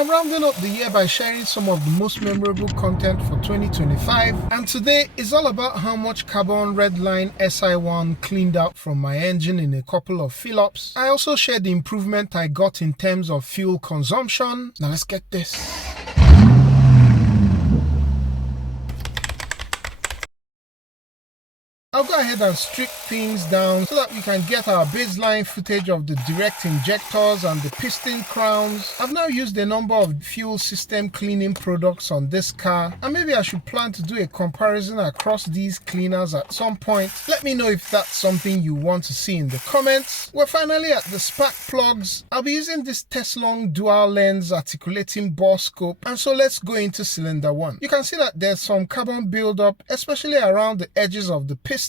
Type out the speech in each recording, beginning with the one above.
I'm rounding up the year by sharing some of the most memorable content for 2025, and today is all about how much carbon Redline SI-1 cleaned out from my engine in a couple of fill-ups. I also shared the improvement I got in terms of fuel consumption. Now let's get this. I'll go ahead and strip things down so that we can get our baseline footage of the direct injectors and the piston crowns. I've now used a number of fuel system cleaning products on this car, and maybe I should plan to do a comparison across these cleaners at some point. Let me know if that's something you want to see in the comments. We're finally at the spark plugs. I'll be using this Teslong dual lens articulating bore scope, and so let's go into cylinder 1. You can see that there's some carbon buildup, especially around the edges of the piston.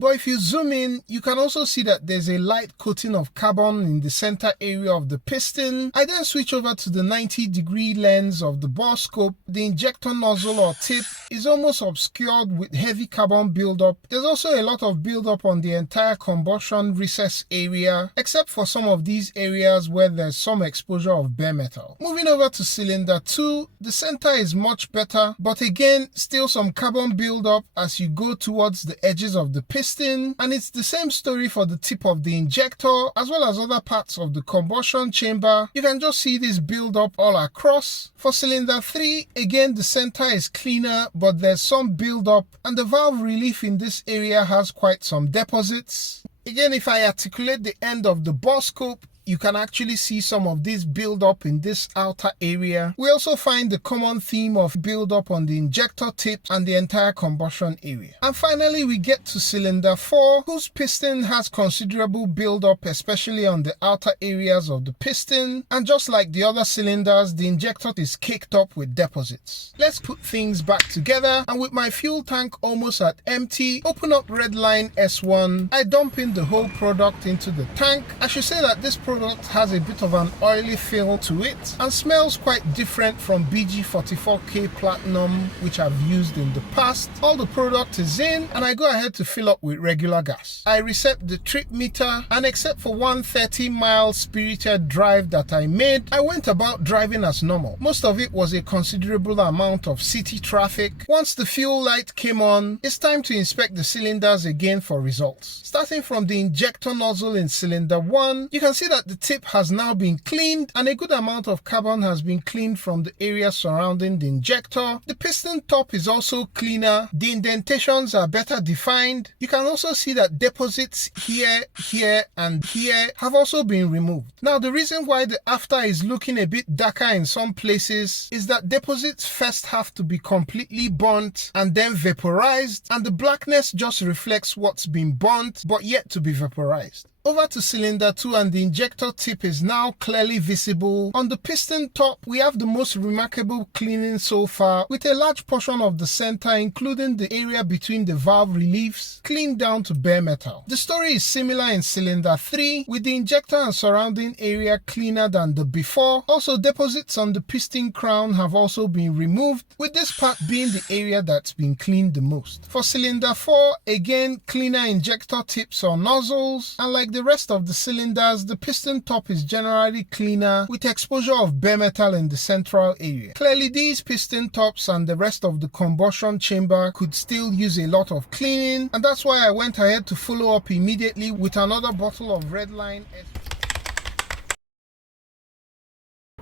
But if you zoom in, you can also see that there's a light coating of carbon in the center area of the piston. I then switch over to the 90-degree lens of the bore scope. The injector nozzle or tip is almost obscured with heavy carbon buildup. There's also a lot of buildup on the entire combustion recess area, except for some of these areas where there's some exposure of bare metal. Moving over to cylinder 2, the center is much better, but again, still some carbon buildup as you go towards the edges of the piston, and it's the same story for the tip of the injector as well as other parts of the combustion chamber. You can just see this build up all across. For cylinder 3, again the center is cleaner, but there's some build up, and the valve relief in this area has quite some deposits. Again, if I articulate the end of the bore scope, you can actually see some of this build up in this outer area. We also find the common theme of build up on the injector tip and the entire combustion area. And finally, we get to cylinder 4, whose piston has considerable build up, especially on the outer areas of the piston. And just like the other cylinders, the injector is caked up with deposits. Let's put things back together, and with my fuel tank almost at empty, open up Redline S1. I dump in the whole product into the tank. I should say that this product has a bit of an oily feel to it and smells quite different from BG44K Platinum, which I've used in the past. All the product is in, and I go ahead to fill up with regular gas. I reset the trip meter, and except for one 30-mile spirited drive that I made, I went about driving as normal. Most of it was a considerable amount of city traffic. Once the fuel light came on, it's time to inspect the cylinders again for results. Starting from the injector nozzle in cylinder 1, you can see that the tip has now been cleaned, and a good amount of carbon has been cleaned from the area surrounding the injector. The piston top is also cleaner. The indentations are better defined. You can also see that deposits here, and here have also been removed. Now, the reason why the after is looking a bit darker in some places is that deposits first have to be completely burnt and then vaporized, and the blackness just reflects what's been burnt but yet to be vaporized. Over to cylinder 2, and the injector tip is now clearly visible. On the piston top, we have the most remarkable cleaning so far, with a large portion of the center, including the area between the valve reliefs, cleaned down to bare metal. The story is similar in cylinder 3, with the injector and surrounding area cleaner than the before. Also, deposits on the piston crown have also been removed, with this part being the area that's been cleaned the most. For cylinder 4, again, cleaner injector tips or nozzles, and like the rest of the cylinders, the piston top is generally cleaner, with exposure of bare metal in the central area. Clearly, these piston tops and the rest of the combustion chamber could still use a lot of cleaning, and that's why I went ahead to follow up immediately with another bottle of Redline.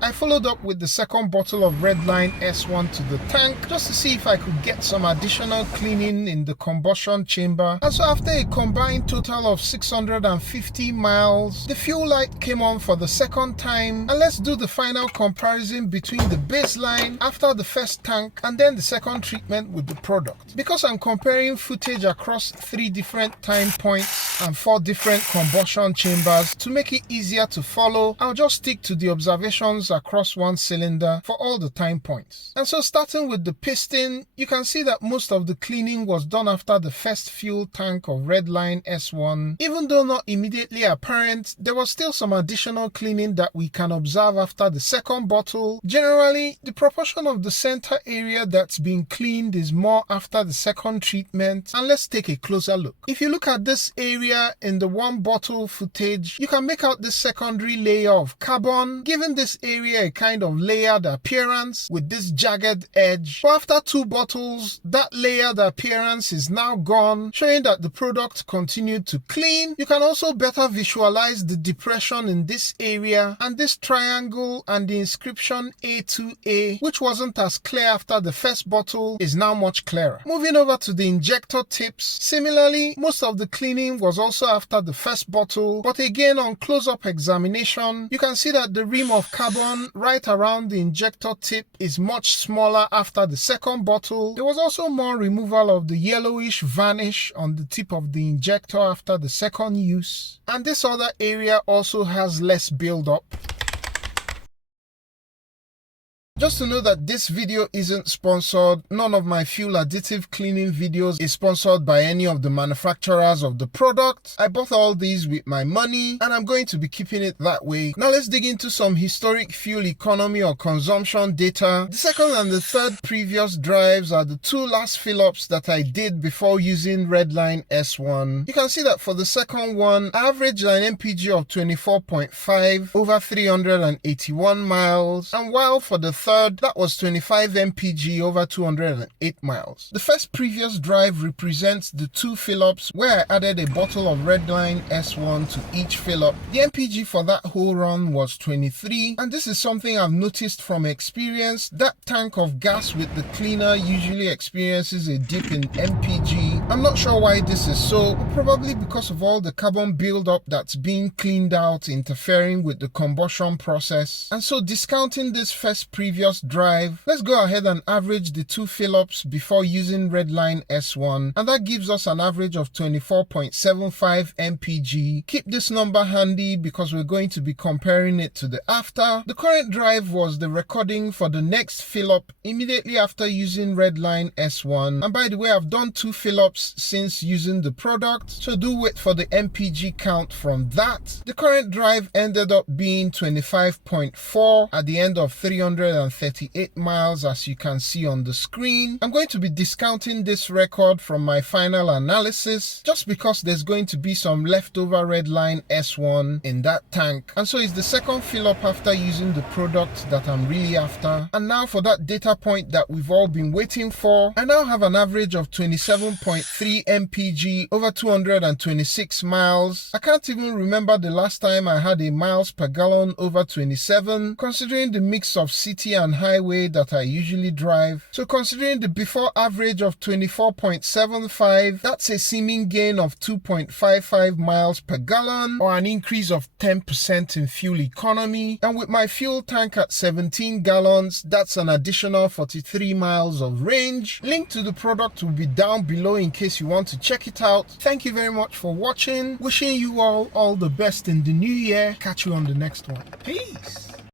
I followed up with the second bottle of Redline S1 to the tank just to see if I could get some additional cleaning in the combustion chamber. And so after a combined total of 650 miles, the fuel light came on for the second time. And let's do the final comparison between the baseline after the first tank and then the second treatment with the product. Because I'm comparing footage across 3 different time points and 4 different combustion chambers, to make it easier to follow, I'll just stick to the observations across one cylinder for all the time points. And so starting with the piston, you can see that most of the cleaning was done after the first fuel tank of Redline S1. Even though not immediately apparent, there was still some additional cleaning that we can observe after the second bottle. Generally, the proportion of the center area that's been cleaned is more after the second treatment. And let's take a closer look. If you look at this area in the one bottle footage, you can make out this secondary layer of carbon. Given this area area a kind of layered appearance with this jagged edge. But after 2 bottles, that layered appearance is now gone, showing that the product continued to clean. You can also better visualize the depression in this area, and this triangle and the inscription A2A, which wasn't as clear after the first bottle, is now much clearer. Moving over to the injector tips, similarly, most of the cleaning was also after the first bottle, but again on close-up examination, you can see that the rim of carbon right around the injector tip is much smaller after the second bottle. There was also more removal of the yellowish varnish on the tip of the injector after the second use, and this other area also has less build-up. Just to know that this video isn't sponsored, none of my fuel additive cleaning videos is sponsored by any of the manufacturers of the product. I bought all these with my money and I'm going to be keeping it that way. Now let's dig into some historic fuel economy or consumption data. The second and the third previous drives are the 2 last fill-ups that I did before using Redline S1. You can see that for the second one, I averaged an MPG of 24.5 over 381 miles, and while for the third, that was 25 mpg over 208 miles. The first previous drive represents the 2 fill-ups where I added a bottle of Redline S1 to each fill-up. The mpg for that whole run was 23, and this is something I've noticed from experience. That tank of gas with the cleaner usually experiences a dip in mpg. I'm not sure why this is so, but probably because of all the carbon buildup that's being cleaned out interfering with the combustion process. And so discounting this first previous drive, let's go ahead and average the 2 fill-ups before using Redline S1, and that gives us an average of 24.75 mpg. Keep this number handy because we're going to be comparing it to the after. The current drive was the recording for the next fill-up immediately after using Redline S1, and by the way, I've done 2 fill-ups since using the product, so do wait for the mpg count from that. The current drive ended up being 25.4 at the end of 338 miles, as you can see on the screen. I'm going to be discounting this record from my final analysis just because there's going to be some leftover Redline S1 in that tank, and so it's the second fill up after using the product that I'm really after. And now for that data point that we've all been waiting for, I now have an average of 27.3 mpg over 226 miles. I can't even remember the last time I had a miles per gallon over 27, considering the mix of city and highway that I usually drive. So considering the before average of 24.75, that's a seeming gain of 2.55 miles per gallon, or an increase of 10% in fuel economy. And with my fuel tank at 17 gallons, that's an additional 43 miles of range. Link to the product will be down below in case you want to check it out. Thank you very much for watching. Wishing you all the best in the new year. Catch you on the next one. Peace.